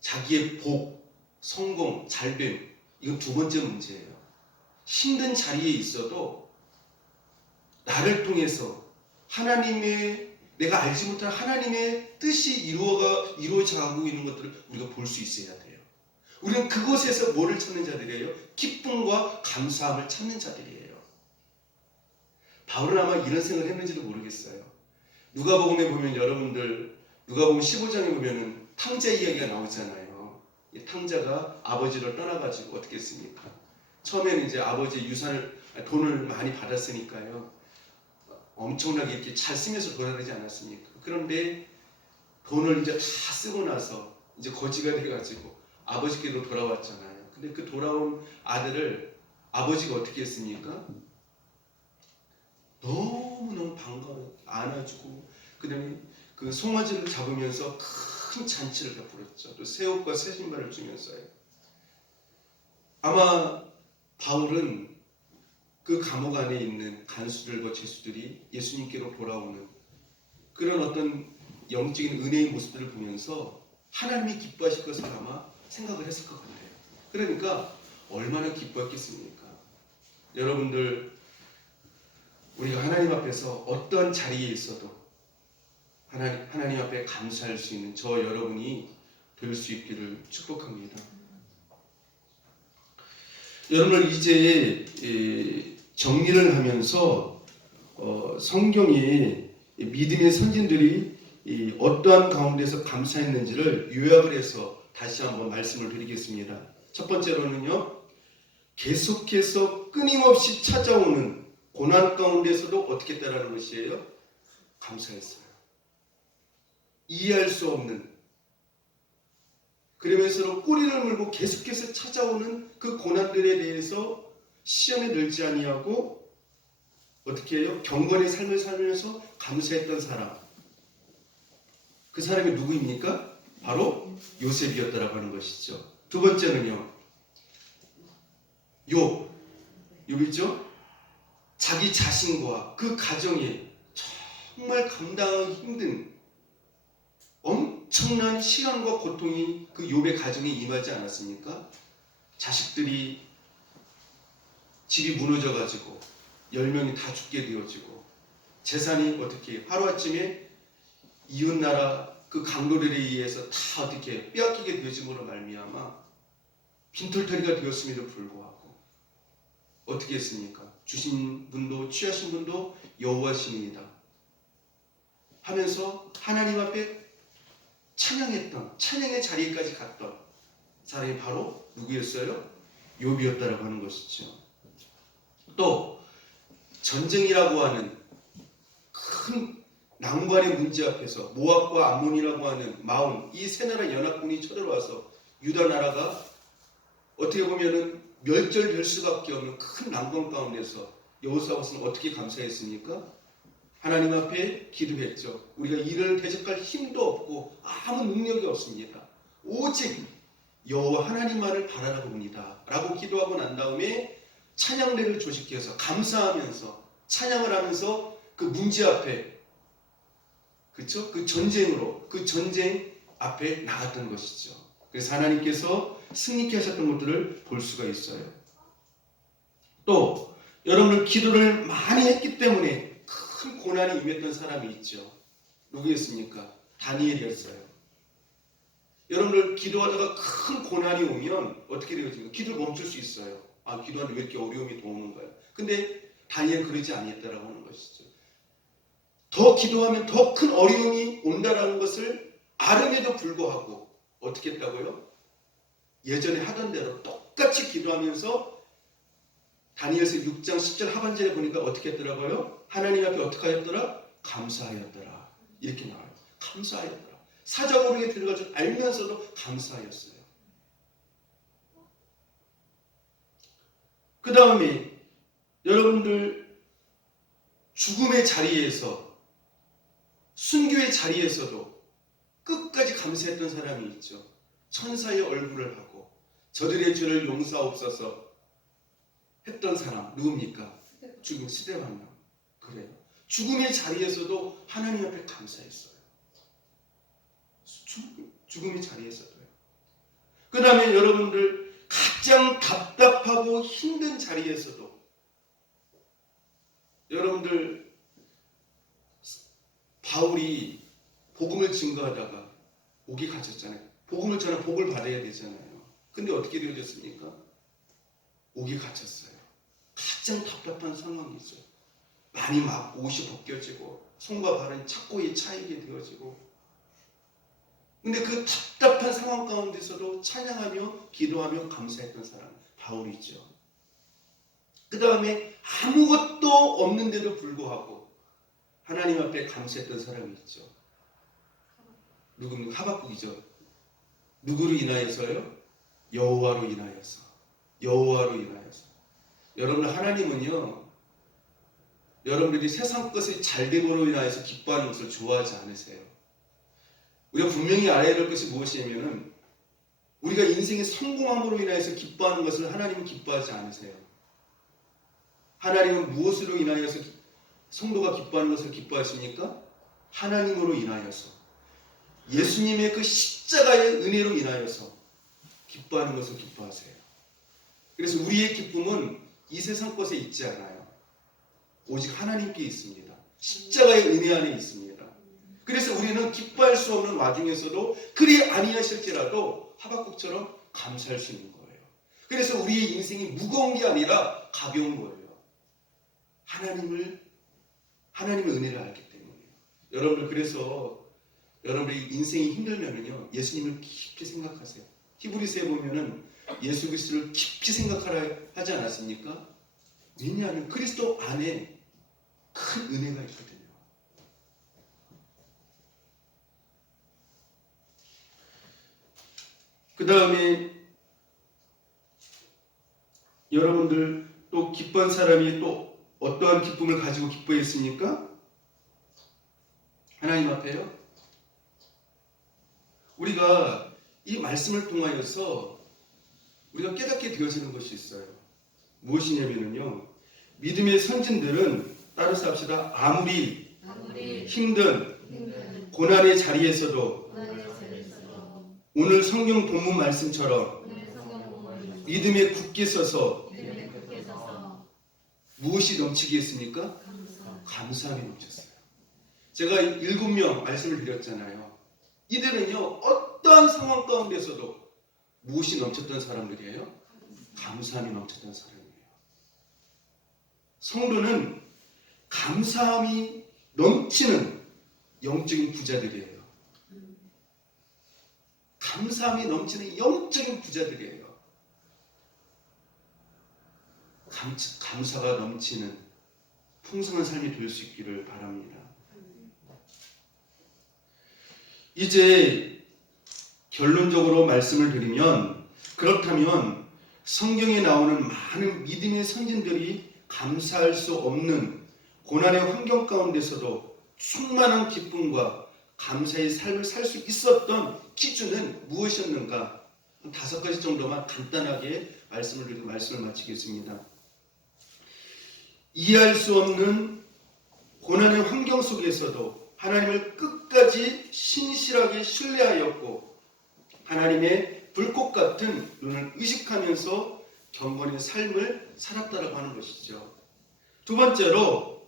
자기의 복, 성공, 잘됨, 이건 두 번째 문제예요. 힘든 자리에 있어도 나를 통해서 하나님의, 내가 알지 못한 하나님의 뜻이 이루어져가고 있는 것들을 우리가 볼 수 있어야 돼요. 우리는 그곳에서 뭐를 찾는 자들이에요? 기쁨과 감사함을 찾는 자들이에요. 바울은 아마 이런 생각을 했는지도 모르겠어요. 누가복음에 보면, 여러분들 누가복음 15장에 보면은 탕자 이야기가 나오잖아요. 이 탕자가 아버지를 떠나가지고 어떻게 했습니까? 처음에는 이제 아버지의 돈을 많이 받았으니까요, 엄청나게 이렇게 잘 쓰면서 돌아다니지 않았습니까? 그런데 돈을 이제 다 쓰고 나서 이제 거지가 돼가지고 아버지께로 돌아왔잖아요. 근데 그 돌아온 아들을 아버지가 어떻게 했습니까? 너무너무 반가워 안아주고, 그 다음에 그 송아지를 잡으면서 큰 잔치를 베풀었죠. 또 새 옷과 새 신발을 주면서요. 아마 바울은 그 감옥 안에 있는 간수들과 죄수들이 예수님께로 돌아오는 그런 어떤 영적인 은혜의 모습들을 보면서 하나님이 기뻐하실 것을 아마 생각을 했을 것 같아요. 그러니까 얼마나 기뻐했겠습니까? 여러분들, 우리가 하나님 앞에서 어떤 자리에 있어도 하나님 앞에 감사할 수 있는 저 여러분이 될 수 있기를 축복합니다. 여러분들, 이제 정리를 하면서 성경에 믿음의 선진들이 어떠한 가운데서 감사했는지를 요약을 해서 다시 한번 말씀을 드리겠습니다. 첫 번째로는요, 계속해서 끊임없이 찾아오는 고난 가운데서도 어떻게 했다라는 것이에요? 감사했어요. 이해할 수 없는, 그러면서 꼬리를 물고 계속해서 찾아오는 그 고난들에 대해서 시험에 들지 아니하고 어떻게 해요? 경건의 삶을 살면서 감사했던 사람, 그 사람이 누구입니까? 바로 요셉이었다라고 하는 것이죠. 두 번째는요, 욥이죠. 자기 자신과 그 가정에 정말 감당하기 힘든 엄청난 시련과 고통이 그 욥의 가정에 임하지 않았습니까? 자식들이 집이 무너져가지고 10명이 다 죽게 되어지고 재산이 어떻게 하루아침에 이웃나라 그 강도들에 의해서 다 어떻게 빼앗기게 되어짐으로 말미암아 빈털터리가 되었음에도 불구하고 어떻게 했습니까? 주신 분도 취하신 분도 여호와신이다 하면서 하나님 앞에 찬양했던 찬양의 자리에까지 갔던 사람이 바로 누구였어요? 욥이었다라고 하는 것이죠. 또 전쟁이라고 하는 큰 난관의 문제 앞에서 모압과 암몬이라고 하는 마온 이 세 나라 연합군이 쳐들어와서 유다 나라가 어떻게 보면은 멸절될 수밖에 없는 큰 난관 가운데서 여호사밧은 어떻게 감사했습니까? 하나님 앞에 기도했죠. 우리가 이를 대적할 힘도 없고 아무 능력이 없습니다. 오직 여호와 하나님만을 바라라 봅니다. 라고 기도하고 난 다음에 찬양대를 조직해서 감사하면서 찬양을 하면서 그 문제 앞에 그렇죠? 그 전쟁으로 그 전쟁 앞에 나갔던 것이죠. 그래서 하나님께서 승리케 하셨던 것들을 볼 수가 있어요. 또 여러분들 기도를 많이 했기 때문에 큰 고난이 임했던 사람이 있죠. 누구였습니까? 다니엘이었어요. 여러분들 기도하다가 큰 고난이 오면 어떻게 되어집니까? 기도를 멈출 수 있어요. 아, 기도하는데 왜 이렇게 어려움이 더 오는 거야? 근데 다니엘은 그러지 아니했다라고 하는 것이죠. 더 기도하면 더 큰 어려움이 온다라는 것을 알음에도 불구하고 어떻게 했다고요? 예전에 하던 대로 똑같이 기도하면서 다니엘서 6장 10절 하반절에 보니까 어떻게 했더라고요? 하나님 앞에 어떻게 하였더라? 감사하였더라. 이렇게 나와요. 감사하였더라. 사자고르게 들어갈 줄 알면서도 감사하였어요. 그 다음에 여러분들 죽음의 자리에서 순교의 자리에서도 끝까지 감사했던 사람이 있죠. 천사의 얼굴을 하고 저들의 죄를 용서하옵소서 했던 사람 누굽니까? 죽음 스데반나. 그래요. 죽음의 자리에서도 하나님 앞에 감사했어요. 죽음의 자리에서도요. 그 다음에 여러분들 가장 답답하고 힘든 자리에서도 여러분들 바울이 복음을 증거하다가 옥에 갇혔잖아요. 복음을 전하 복을 받아야 되잖아요. 근데 어떻게 되어졌습니까? 옥에 갇혔어요. 가장 답답한 상황이 있어요. 많이 막 옷이 벗겨지고 손과 발은 착고에 차이게 되어지고 근데 그 답답한 상황 가운데서도 찬양하며 기도하며 감사했던 사람 바울이죠. 그 다음에 아무것도 없는데도 불구하고 하나님 앞에 감사했던 사람이 있죠. 누굽니까? 하박국이죠. 누구로 인하여서요? 여호와로 인하여서. 여호와로 인하여서. 여러분 하나님은요. 여러분들이 세상 것이 잘됨으로 인하여서 기뻐하는 것을 좋아하지 않으세요. 우리가 분명히 알아야 될 것이 무엇이냐면은 우리가 인생의 성공함으로 인하여서 기뻐하는 것을 하나님은 기뻐하지 않으세요. 하나님은 무엇으로 인하여서 성도가 기뻐하는 것을 기뻐하십니까? 하나님으로 인하여서 예수님의 그 십자가의 은혜로 인하여서 기뻐하는 것을 기뻐하세요. 그래서 우리의 기쁨은 이 세상 것에 있지 않아요. 오직 하나님께 있습니다. 십자가의 은혜 안에 있습니다. 그래서 우리는 기뻐할 수 없는 와중에서도 그리 아니하실지라도 하박국처럼 감사할 수 있는 거예요. 그래서 우리의 인생이 무거운 게 아니라 가벼운 거예요. 하나님의 은혜를 알기 때문이에요. 여러분들 그래서 여러분들이 인생이 힘들면은요 예수님을 깊이 생각하세요. 히브리서에 보면은 예수 그리스도를 깊이 생각하라 하지 않았습니까? 왜냐하면 그리스도 안에 큰 은혜가 있거든요. 그 다음에 여러분들 또 기뻐한 사람이 또 어떠한 기쁨을 가지고 기뻐했습니까? 하나님 앞에요. 우리가 이 말씀을 통하여서 우리가 깨닫게 되어지는 것이 있어요. 무엇이냐면요. 믿음의 선진들은 따라서 합시다. 아무리 힘든 고난의 자리에서도 오늘 성경 본문 말씀처럼 믿음에 굳게 서서 무엇이 넘치게 했습니까? 감사. 감사함이 넘쳤어요. 제가 7명 말씀을 드렸잖아요. 이들은요, 어떠한 상황 가운데서도 무엇이 넘쳤던 사람들이에요? 감사함이 넘쳤던 사람이에요. 성도는 감사함이 넘치는 영적인 부자들이에요. 감사함이 넘치는 영적인 부자들이에요. 감사가 넘치는 풍성한 삶이 될 수 있기를 바랍니다. 이제 결론적으로 말씀을 드리면, 그렇다면 성경에 나오는 많은 믿음의 선진들이 감사할 수 없는 고난의 환경 가운데서도 충만한 기쁨과 감사의 삶을 살 수 있었던 기준은 무엇이었는가? 5가지 정도만 간단하게 말씀을 드리고 말씀을 마치겠습니다. 이해할 수 없는 고난의 환경 속에서도 하나님을 끝까지 신실하게 신뢰하였고 하나님의 불꽃 같은 눈을 의식하면서 경건의 삶을 살았다라고 하는 것이죠. 두 번째로,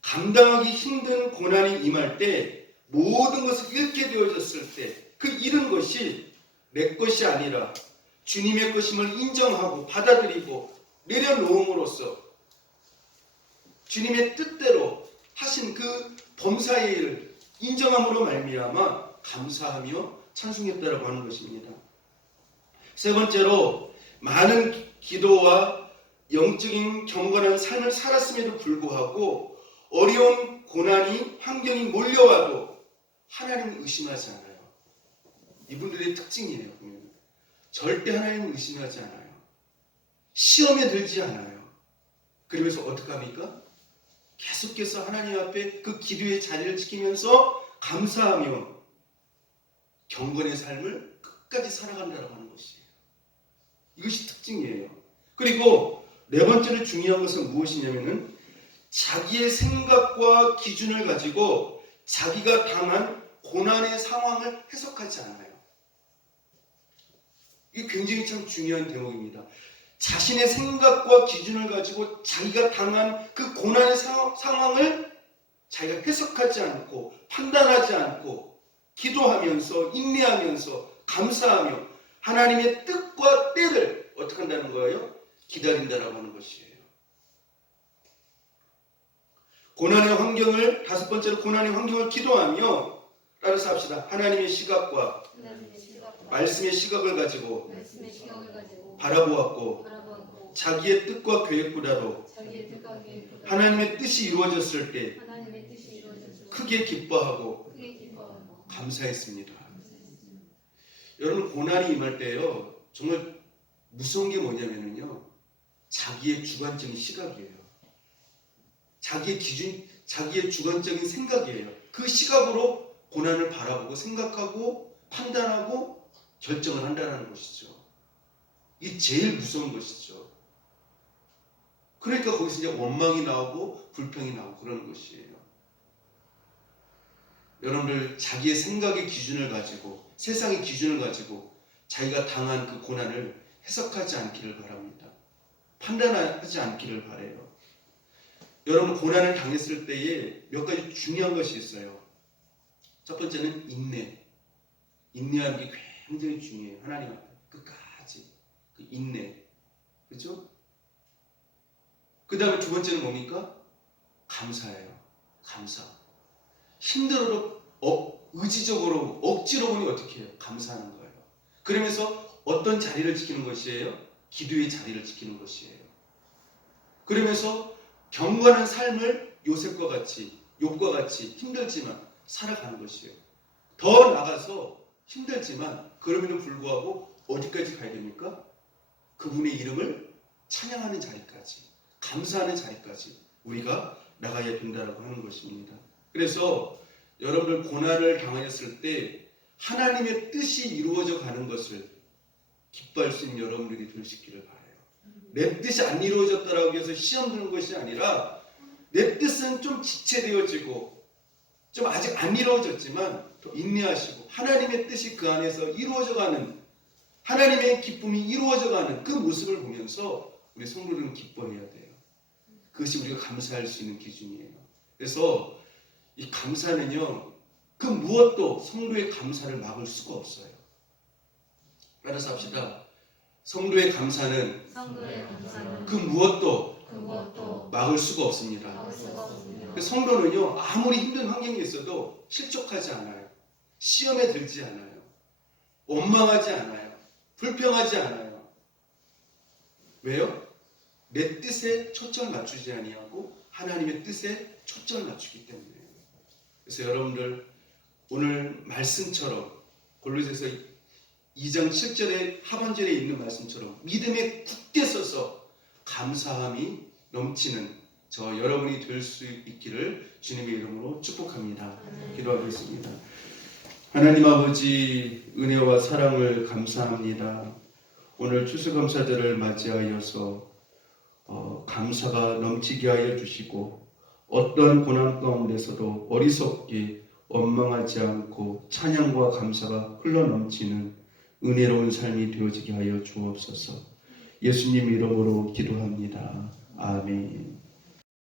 감당하기 힘든 고난이 임할 때 모든 것을 잃게 되어졌을 때 그 잃은 것이 내 것이 아니라 주님의 것임을 인정하고 받아들이고 내려놓음으로써 주님의 뜻대로 하신 그 범사의 일을 인정함으로 말미암아 감사하며 찬송했다라고 하는 것입니다. 세 번째로, 많은 기도와 영적인 경건한 삶을 살았음에도 불구하고 어려운 고난이 환경이 몰려와도 하나님을 의심하지 않아요. 이분들의 특징이에요. 보면. 절대 하나님을 의심하지 않아요. 시험에 들지 않아요. 그러면서 어떻게 합니까? 계속해서 하나님 앞에 그 기도의 자리를 지키면서 감사하며 경건의 삶을 끝까지 살아간다고 하는 것이에요. 이것이 특징이에요. 그리고 네 번째로 중요한 것은 무엇이냐면은 자기의 생각과 기준을 가지고 자기가 당한 고난의 상황을 해석하지 않아요. 이게 굉장히 참 중요한 대목입니다. 자신의 생각과 기준을 가지고 자기가 당한 그 고난의 상황을 자기가 해석하지 않고 판단하지 않고 기도하면서 인내하면서 감사하며 하나님의 뜻과 때를 어떻게 한다는 거예요? 기다린다라고 하는 것이에요. 고난의 환경을, 다섯 번째로 고난의 환경을 기도하며, 따라서 합시다. 하나님의 시각과 말씀의 시각을 가지고 바라보았고 자기의 뜻과 계획보다도 하나님의 뜻이 이루어졌을 때 크게 기뻐하고 감사했습니다. 여러분, 고난이 임할 때요, 정말 무서운 게 뭐냐면요, 자기의 주관적인 시각이에요. 자기의 기준, 자기의 주관적인 생각이에요. 그 시각으로 고난을 바라보고 생각하고 판단하고 결정을 한다는 것이죠. 이게 제일 무서운 것이죠. 그러니까 거기서 이제 원망이 나오고 불평이 나오고 그러는 것이에요. 여러분들, 자기의 생각의 기준을 가지고, 세상의 기준을 가지고 자기가 당한 그 고난을 해석하지 않기를 바랍니다. 판단하지 않기를 바라요. 여러분, 고난을 당했을 때에 몇 가지 중요한 것이 있어요. 첫 번째는 인내. 인내하는 게 굉장히 중요해요. 하나님 앞에 끝까지 그 인내, 그렇죠? 그 다음에 두 번째는 뭡니까? 감사예요. 감사. 힘들어도 의지적으로 억지로 보니 어떻게 해요? 감사하는 거예요. 그러면서 어떤 자리를 지키는 것이에요? 기도의 자리를 지키는 것이에요. 그러면서 경건한 삶을 요셉과 같이, 욥과 같이 힘들지만 살아가는 것이에요. 더 나가서 힘들지만 그럼에도 불구하고 어디까지 가야 됩니까? 그분의 이름을 찬양하는 자리까지, 감사하는 자리까지 우리가 나가야 된다고 하는 것입니다. 그래서 여러분들, 고난을 당하였을 때 하나님의 뜻이 이루어져 가는 것을 기뻐할 수 있는 여러분들이 될 수 있기를 바라요. 내 뜻이 안 이루어졌다라고 해서 시험 드는 것이 아니라, 내 뜻은 좀 지체되어지고 좀 아직 안 이루어졌지만 더 인내하시고 하나님의 뜻이 그 안에서 이루어져가는, 하나님의 기쁨이 이루어져가는 그 모습을 보면서 우리 성도들은 기뻐해야 돼요. 그것이 우리가 감사할 수 있는 기준이에요. 그래서 이 감사는요, 그 무엇도 성도의 감사를 막을 수가 없어요. 따라서 합시다. 성도의 감사는 성도의 감사는 그 무엇도 그것도 막을 수가 없습니다. 막을 수가 없습니다. 성도는요, 아무리 힘든 환경에 있어도 실족하지 않아요. 시험에 들지 않아요. 원망하지 않아요. 불평하지 않아요. 왜요? 내 뜻에 초점을 맞추지 아니하고 하나님의 뜻에 초점을 맞추기 때문에요. 그래서 여러분들 오늘 말씀처럼 골로새서 2장 7절의 하반절에 있는 말씀처럼 믿음에 굳게 서서 감사함이 넘치는 저 여러분이 될 수 있기를 주님의 이름으로 축복합니다. 기도하겠습니다. 하나님 아버지, 은혜와 사랑을 감사합니다. 오늘 추수감사절을 맞이하여서 감사가 넘치게 하여 주시고 어떤 고난 가운데서도 어리석게 원망하지 않고 찬양과 감사가 흘러넘치는 은혜로운 삶이 되어지게 하여 주옵소서. 예수님 이름으로 기도합니다. 아멘.